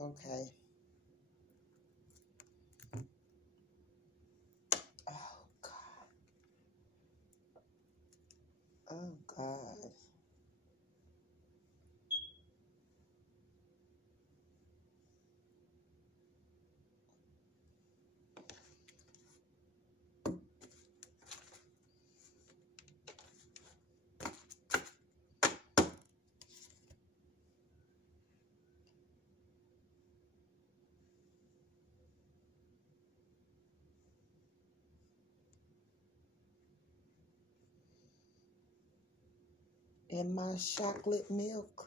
Okay. Oh, God. Oh, God. And my chocolate milk.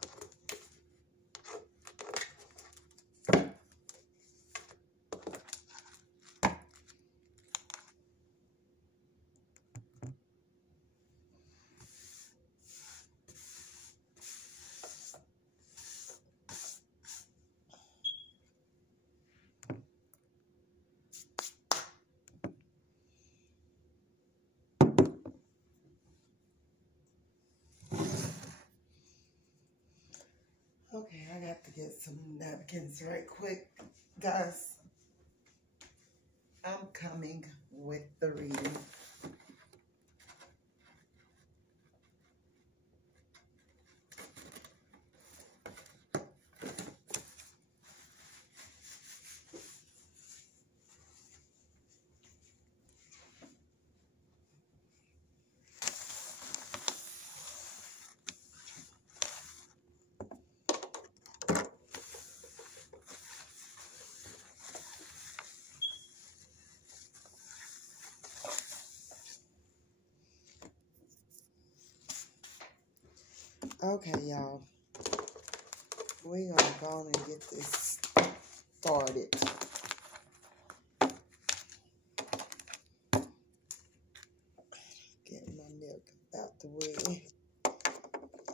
Okay, I got to get some napkins right quick. Guys, I'm coming with the reading. Okay, y'all. We're gonna go on and get this started. Getting my milk out the way.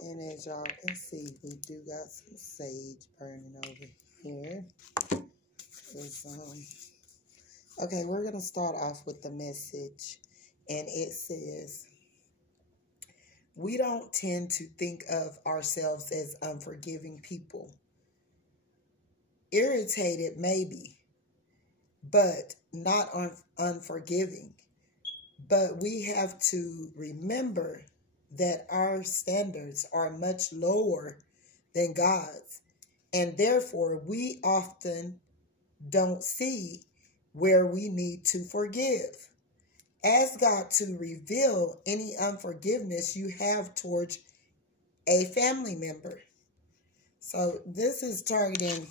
And as y'all can see, we do got some sage burning over here. Okay, we're gonna start off with the message. And it says, we don't tend to think of ourselves as unforgiving people. Irritated, maybe, but not unforgiving. But we have to remember that our standards are much lower than God's. And therefore, we often don't see where we need to forgive. Ask God to reveal any unforgiveness you have towards a family member. So this is targeting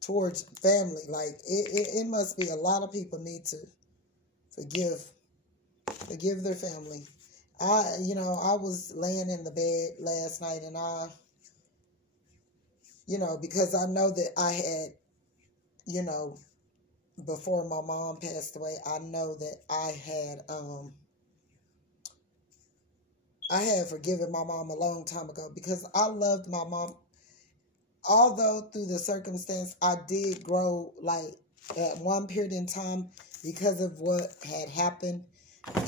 towards family. Like it must be a lot of people need to forgive their family. I was laying in the bed last night and because I know that I had, before my mom passed away, I know that I had forgiven my mom a long time ago because I loved my mom. Although through the circumstance, I did grow like at one period in time because of what had happened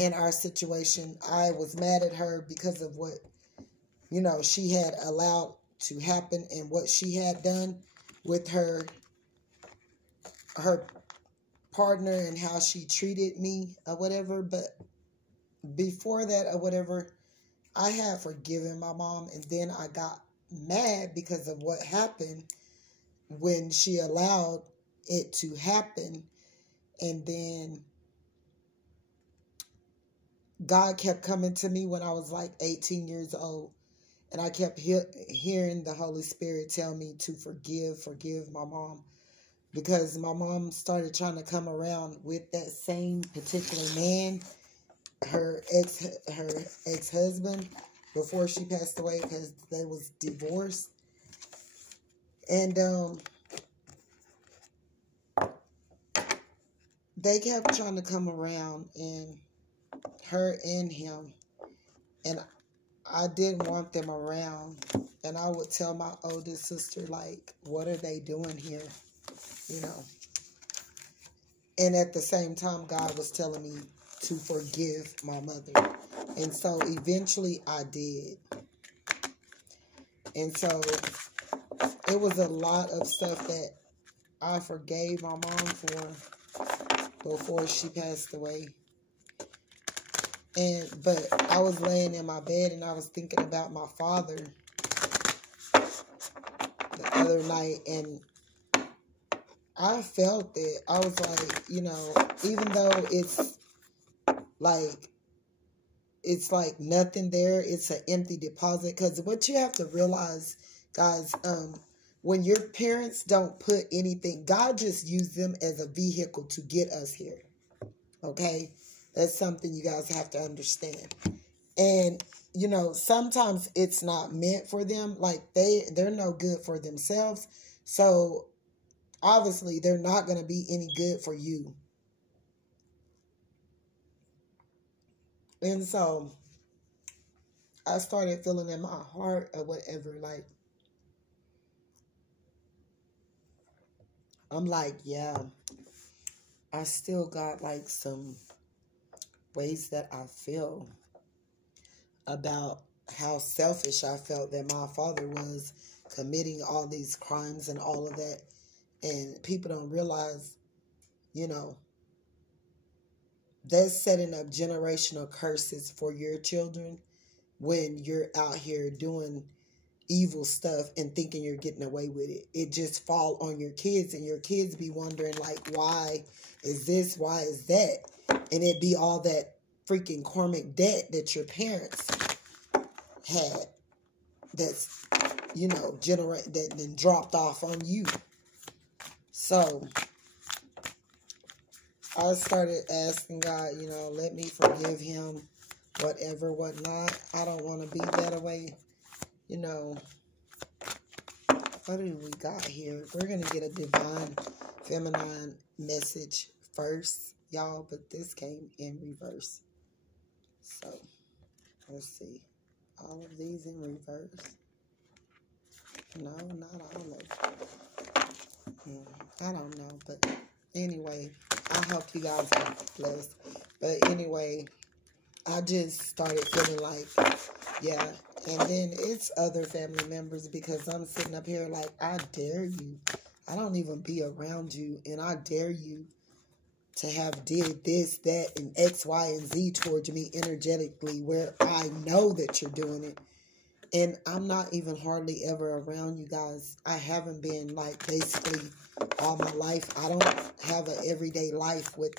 in our situation. I was mad at her because of what, she had allowed to happen and what she had done with her partner and how she treated me or whatever. But before that or whatever, I had forgiven my mom, and then I got mad because of what happened when she allowed it to happen. And then God kept coming to me when I was like 18 years old, and I kept hearing the Holy Spirit tell me to forgive my mom, because my mom started trying to come around with that same particular man, her ex-husband, before she passed away, because they was divorced. And they kept trying to come around, and her and him, and I didn't want them around. And I would tell my oldest sister, like, what are they doing here? And at the same time, God was telling me to forgive my mother. And so eventually I did. And so it was a lot of stuff that I forgave my mom for before she passed away. But I was laying in my bed and I was thinking about my father the other night, and I felt it. I was like, you know, even though it's like nothing there, it's an empty deposit. Because what you have to realize, guys, when your parents don't put anything, God just used them as a vehicle to get us here. Okay? That's something you guys have to understand. And, you know, sometimes it's not meant for them. Like, they're no good for themselves. So, obviously, they're not going to be any good for you. And so, I started feeling in my heart or whatever, like, I'm like, yeah, I still got, like, some ways that I feel about how selfish I felt that my father was committing all these crimes and all of that. And people don't realize, you know, that's setting up generational curses for your children when you're out here doing evil stuff and thinking you're getting away with it. It just fall on your kids, and your kids be wondering, like, why is this? Why is that? And it be all that freaking karmic debt that your parents had that's, you know, that then dropped off on you. So I started asking God, you know, let me forgive him, whatever, whatnot. I don't want to be that way. You know, what do we got here? We're going to get a divine feminine message first, y'all, but this came in reverse. So, let's see. All of these in reverse. No, not all of them. I don't know, but anyway, I hope you guys are blessed. But anyway, I just started feeling like, yeah. And then it's other family members, because I'm sitting up here like, I dare you. I don't even be around you, and I dare you to have did this, that, and X, Y, and Z towards me energetically, where I know that you're doing it. And I'm not even hardly ever around you guys. I haven't been, like, basically all my life. I don't have an everyday life with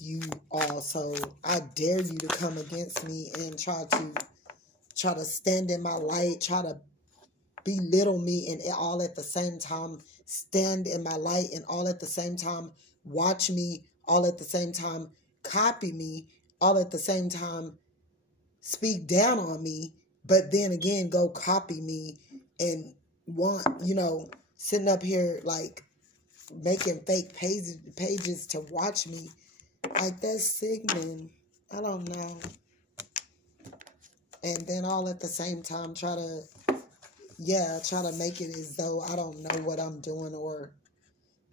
you all. So I dare you to come against me and try to stand in my light, try to belittle me, and all at the same time stand in my light, and all at the same time watch me, all at the same time copy me, all at the same time speak down on me, but then again go copy me and want, you know, sitting up here like making fake pages to watch me. Like, that's sickening. I don't know. And then all at the same time try to make it as though I don't know what I'm doing or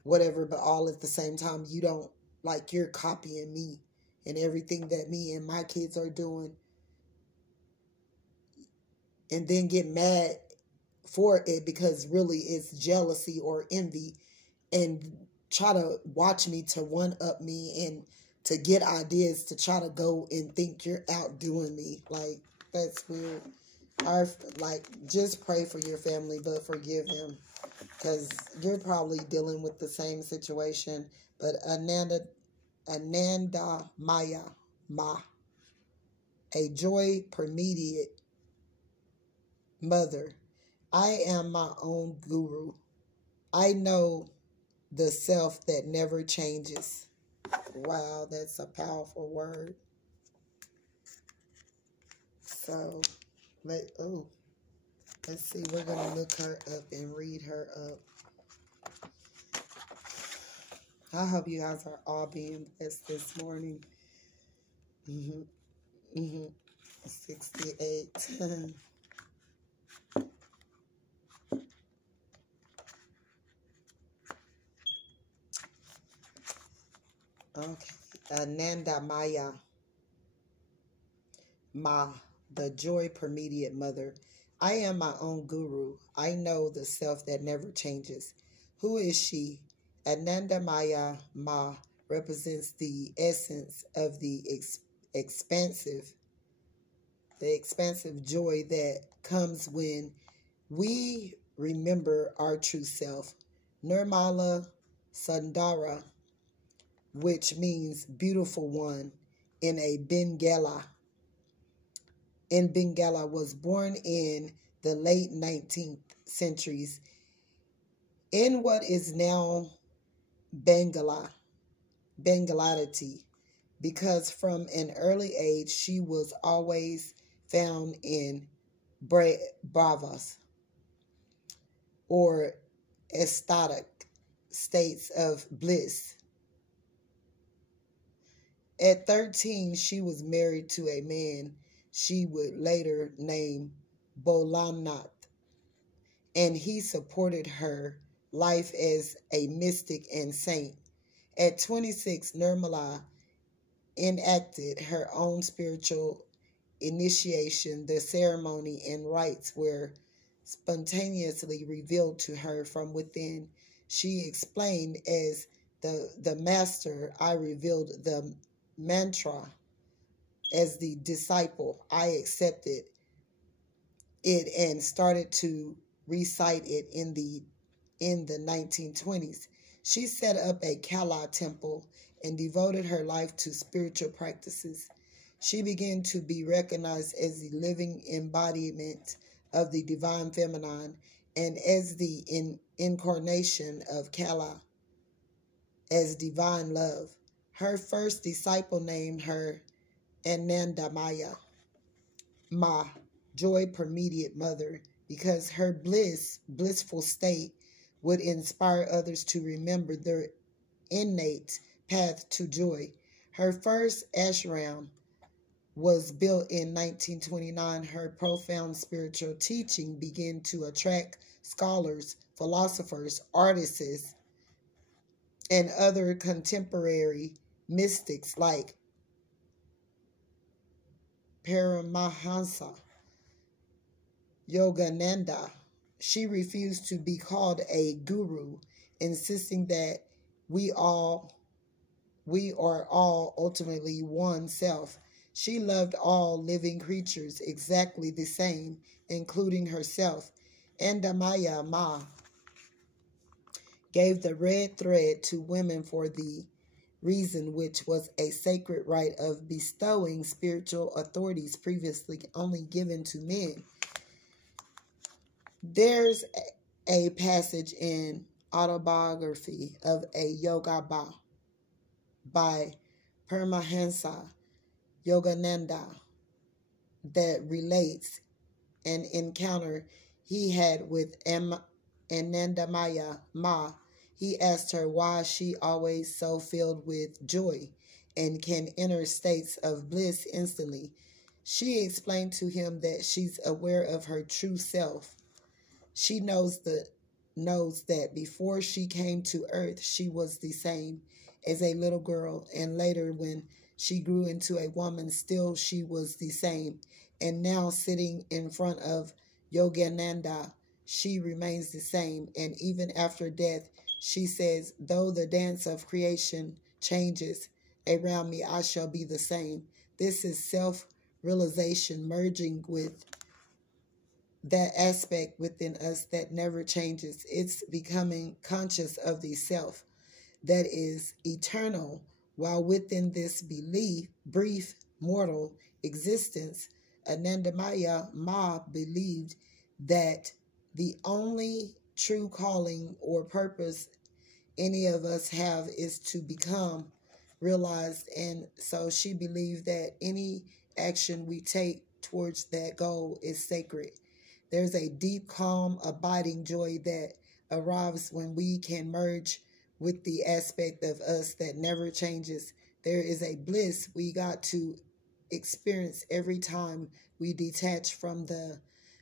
whatever, but all at the same time you don't, like, you're copying me and everything that me and my kids are doing, and then get mad for it because really it's jealousy or envy, and try to watch me to one-up me and to get ideas to try to go and think you're outdoing me. Like, that's weird. Just pray for your family, but forgive them, because you're probably dealing with the same situation. But Ananda Maya Ma, a joy permeated mother. I am my own guru. I know the self that never changes. Wow, that's a powerful word. So, let's see. We're going to look her up and read her up. I hope you guys are all being blessed this morning. 68. Okay. Ananda Maya Ma, the joy permeated mother. I am my own guru. I know the self that never changes. Who is she? Anandamaya Ma represents the essence of the expansive joy that comes when we remember our true self. Nirmala Sundara, which means beautiful one in Bengala, was born in the late 19th centuries in what is now Bengalati, because from an early age she was always found in bravas or ecstatic states of bliss. At 13, she was married to a man she would later name Bolamnath, and he supported her life as a mystic and saint. At 26, Nirmala enacted her own spiritual initiation. The ceremony and rites were spontaneously revealed to her from within. She explained, as the master, I revealed the mantra. As the disciple, I accepted it and started to recite it in the 1920s. She set up a Kala temple and devoted her life to spiritual practices. She began to be recognized as the living embodiment of the divine feminine and as the incarnation of Kala, as divine love. Her first disciple named her Anandamaya Ma, joy permeated mother, because her blissful state would inspire others to remember their innate path to joy. Her first ashram was built in 1929. Her profound spiritual teaching began to attract scholars, philosophers, artists, and other contemporary mystics like Paramahansa Yogananda. She refused to be called a guru, insisting that we are all ultimately one self. She loved all living creatures exactly the same, including herself. Andamaya Ma gave the red thread to women for the reason which was a sacred right of bestowing spiritual authorities previously only given to men. There's a passage in Autobiography of a Yoga by Paramahansa Yogananda that relates an encounter he had with Anandamaya Ma. He asked her why she always so filled with joy and can enter states of bliss instantly. She explained to him that she's aware of her true self. She knows that before she came to earth, she was the same as a little girl, and later when she grew into a woman, still she was the same. And now sitting in front of Yogananda, she remains the same. And even after death, she says, though the dance of creation changes around me, I shall be the same. This is self-realization merging with that aspect within us that never changes. It's becoming conscious of the self that is eternal, while within this brief mortal existence. Anandamaya Ma believed that the only true calling or purpose any of us have is to become realized, and so she believed that any action we take towards that goal is sacred. There's a deep, calm, abiding joy that arrives when we can merge with the aspect of us that never changes. There is a bliss we got to experience every time we detach from the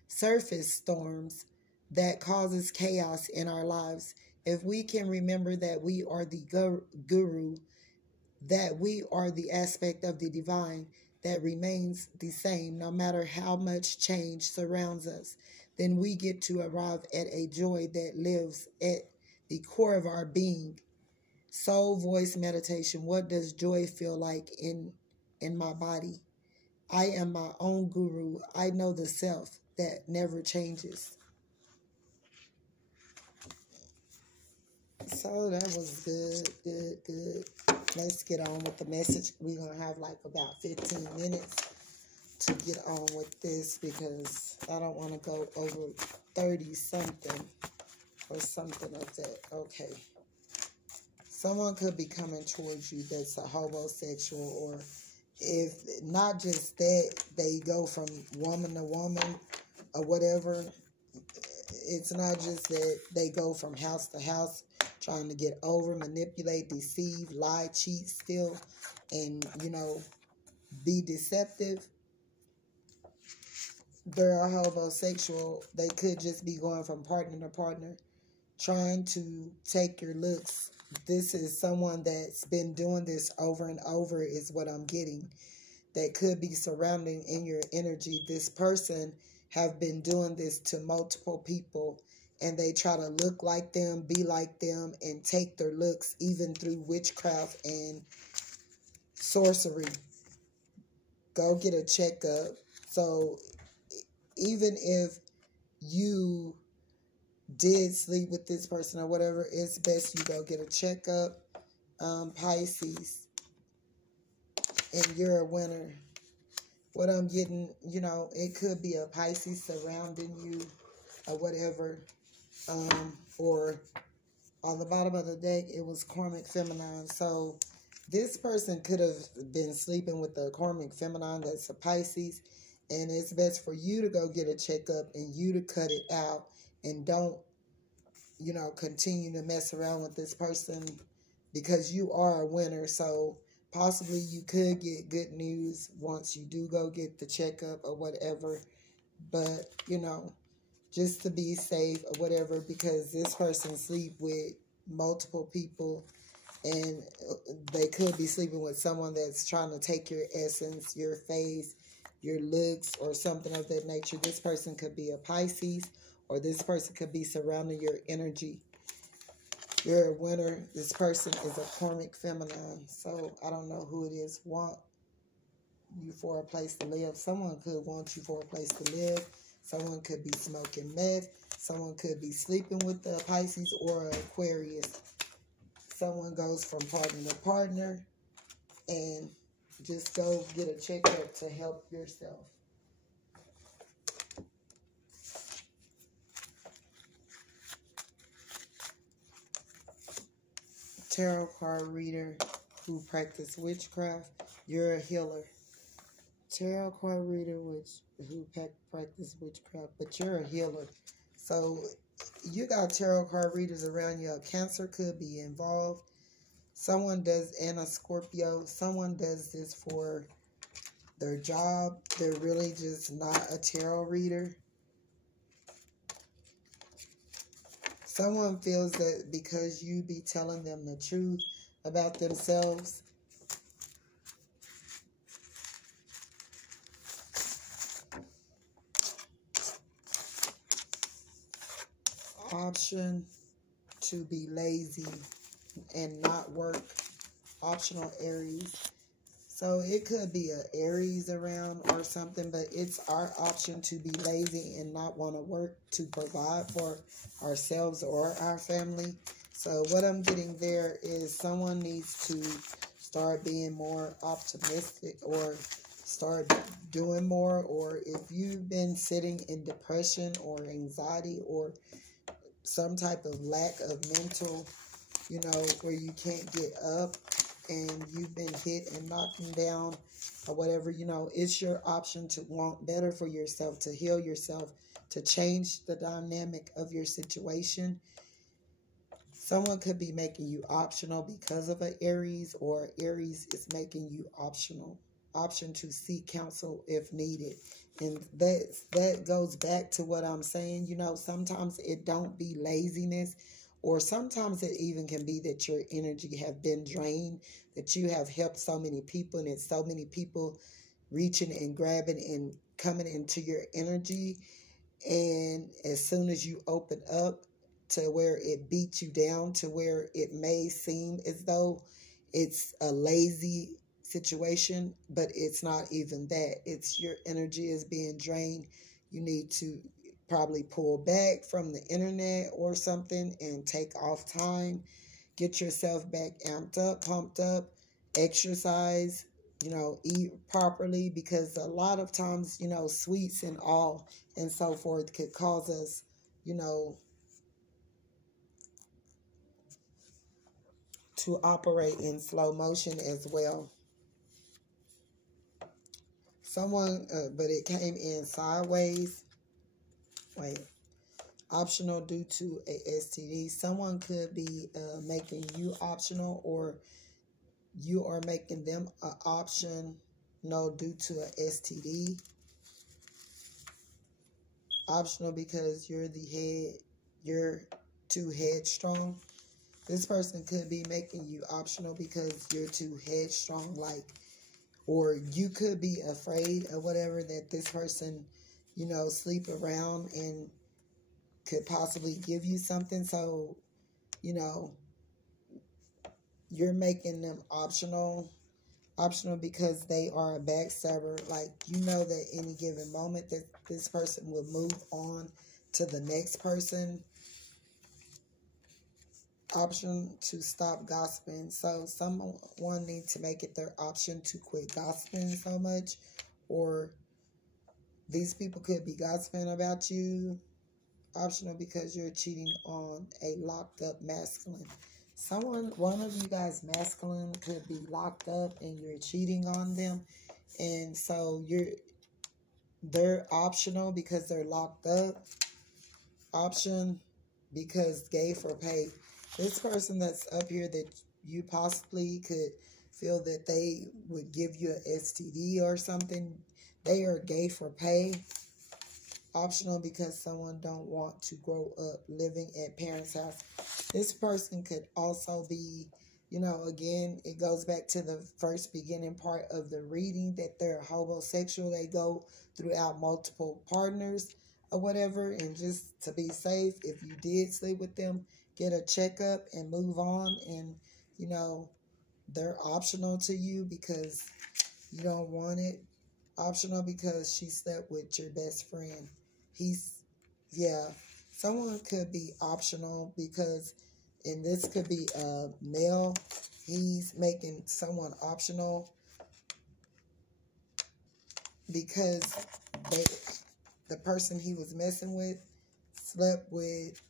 surface storms that causes chaos in our lives. If we can remember that we are the guru, that we are the aspect of the divine that remains the same no matter how much change surrounds us, then we get to arrive at a joy that lives at the core of our being. Soul voice meditation. What does joy feel like in my body? I am my own guru. I know the self that never changes. So that was good. Let's get on with the message. We're going to have like about 15 minutes to get on with this because I don't want to go over 30 something or something like that. Okay. Someone could be coming towards you that's a homosexual, or if not just that, they go from woman to woman or whatever. It's not just that they go from house to house trying to get over, manipulate, deceive, lie, cheat, steal, and, be deceptive. They're a homosexual. They could just be going from partner to partner, trying to take your looks. This is someone that's been doing this over and over is what I'm getting. That could be surrounding in your energy. This person have been doing this to multiple people, and they try to look like them, be like them, and take their looks even through witchcraft and sorcery. Go get a checkup. So even if you did sleep with this person or whatever, it's best you go get a checkup. Pisces, and you're a winner. What I'm getting, it could be a Pisces surrounding you or whatever. Or on the bottom of the deck, it was karmic feminine. So this person could have been sleeping with a karmic feminine that's a Pisces. And it's best for you to go get a checkup and you to cut it out and don't, continue to mess around with this person because you are a winner. So possibly you could get good news once you do go get the checkup or whatever. But, just to be safe or whatever, because this person sleep with multiple people and they could be sleeping with someone that's trying to take your essence, your face, your looks, or something of that nature. This person could be a Pisces, or this person could be surrounding your energy. You're a winner. This person is a karmic feminine. So I don't know who it is want you for a place to live. Someone could want you for a place to live. Someone could be smoking meth. Someone could be sleeping with the Pisces or an Aquarius. Someone goes from partner to partner, and just go get a checkup to help yourself. Tarot card reader who practice witchcraft, you're a healer. Tarot card reader who practice witchcraft, but you're a healer. So you got tarot card readers around you. A Cancer could be involved. Someone does, and a Scorpio. Someone does this for their job. They're really just not a tarot reader. Someone feels that because you be telling them the truth about themselves, option to be lazy and not work, optional Aries. So it could be an Aries around or something, but it's our option to be lazy and not want to work to provide for ourselves or our family. So what I'm getting there is someone needs to start being more optimistic or start doing more. Or if you've been sitting in depression or anxiety or some type of lack of mental, where you can't get up and you've been hit and knocked down or whatever, it's your option to want better for yourself, to heal yourself, to change the dynamic of your situation. Someone could be making you optional because of an Aries, or Aries is making you option to seek counsel if needed. And that goes back to what I'm saying. Sometimes it don't be laziness, or sometimes it even can be that your energy have been drained, that you have helped so many people, and it's so many people reaching and grabbing and coming into your energy. And as soon as you open up, to where it beats you down, to where it may seem as though it's a lazy situation, but it's not even that. It's your energy is being drained. You need to probably pull back from the internet or something and take off time. Get yourself back amped up, pumped up, exercise, eat properly, because a lot of times, sweets and all and so forth could cause us, to operate in slow motion as well. Someone, but it came in sideways. Wait. Optional due to a STD. Someone could be making you optional, or you are making them an option due to a STD. Optional because you're too headstrong. This person could be making you optional because you're too headstrong, or you could be afraid of whatever that this person, sleep around and could possibly give you something. So, you're making them optional because they are a backstabber. That any given moment that this person will move on to the next person. Option to stop gossiping. So someone needs to make it their option to quit gossiping so much, or these people could be gossiping about you. Optional because you're cheating on a locked up masculine. One of you guys masculine could be locked up and you're cheating on them, and so they're optional because they're locked up. Option because gay for pay. This person that's up here that you possibly could feel that they would give you an STD or something, they are gay for pay. Optional because someone don't want to grow up living at parents' house. This person could also be, again, it goes back to the first beginning part of the reading, that they're homosexual. They go throughout multiple partners or whatever, and just to be safe, if you did sleep with them, get a checkup and move on. And, they're optional to you because you don't want it. Optional because she slept with your best friend. Someone could be optional because, and this could be a male, he's making someone optional because the person he was messing with slept with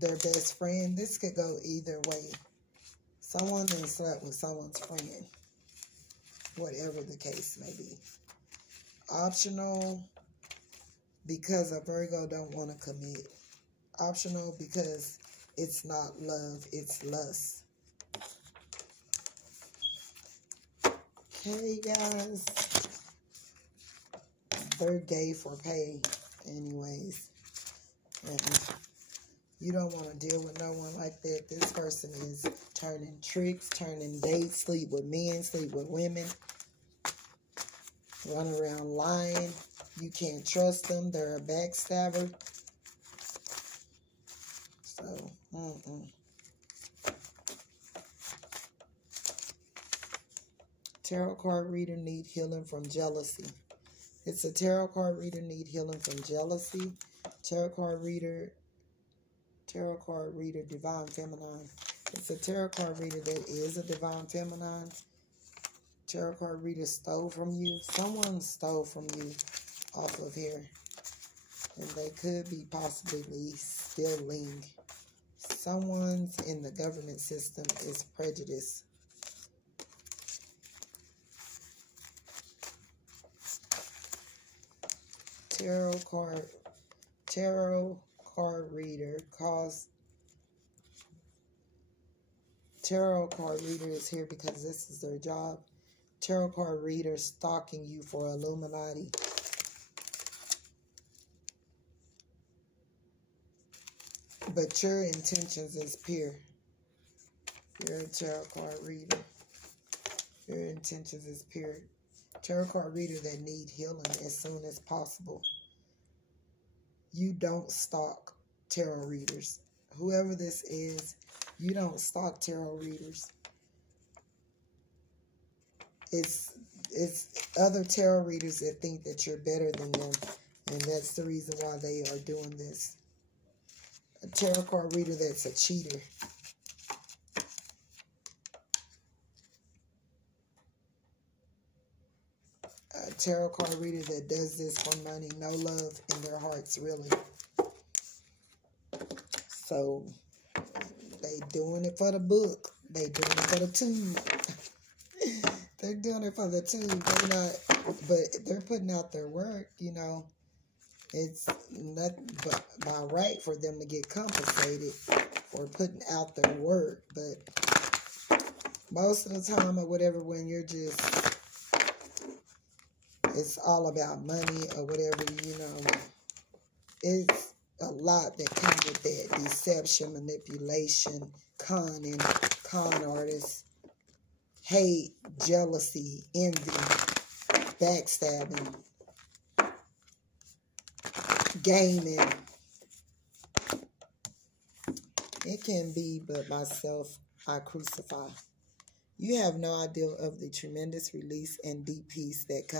their best friend. This could go either way. Someone then slept with someone's friend, whatever the case may be. Optional because a Virgo don't want to commit. Optional because it's not love, it's lust. Okay, guys. They're gay for pay anyways. And you don't want to deal with no one like that. This person is turning tricks, turning dates, sleep with men, sleep with women, run around lying. You can't trust them. They're a backstabber. So, Tarot card reader need healing from jealousy. It's a tarot card reader need healing from jealousy. Tarot card reader, divine feminine. It's a tarot card reader that is a divine feminine. Tarot card reader stole from you. Someone stole from you off of here. And they could be possibly stealing. Someone's in the government system is prejudiced. Tarot card reader tarot card reader is here because this is their job. Tarot card reader stalking you for Illuminati. But your intentions is pure. You're a tarot card reader. Your intentions is pure. Tarot card reader that need healing as soon as possible. You don't stalk. tarot readers. Whoever this is, you don't stalk tarot readers. It's other tarot readers that think that you're better than them, and that's the reason why they are doing this. A tarot card reader that's a cheater. A tarot card reader that does this for money, no love in their hearts, really. So, they doing it for the book. They doing it for the tube. They're doing it for the tube. They're not, but they're putting out their work, you know. It's not by right for them to get compensated for putting out their work. But most of the time or whatever, when you're just, it's all about money or whatever, you know, it's a lot that comes with that. Deception, manipulation, con artists, hate, jealousy, envy, backstabbing, gaming. It can be, but myself I crucify. You have no idea of the tremendous release and deep peace that comes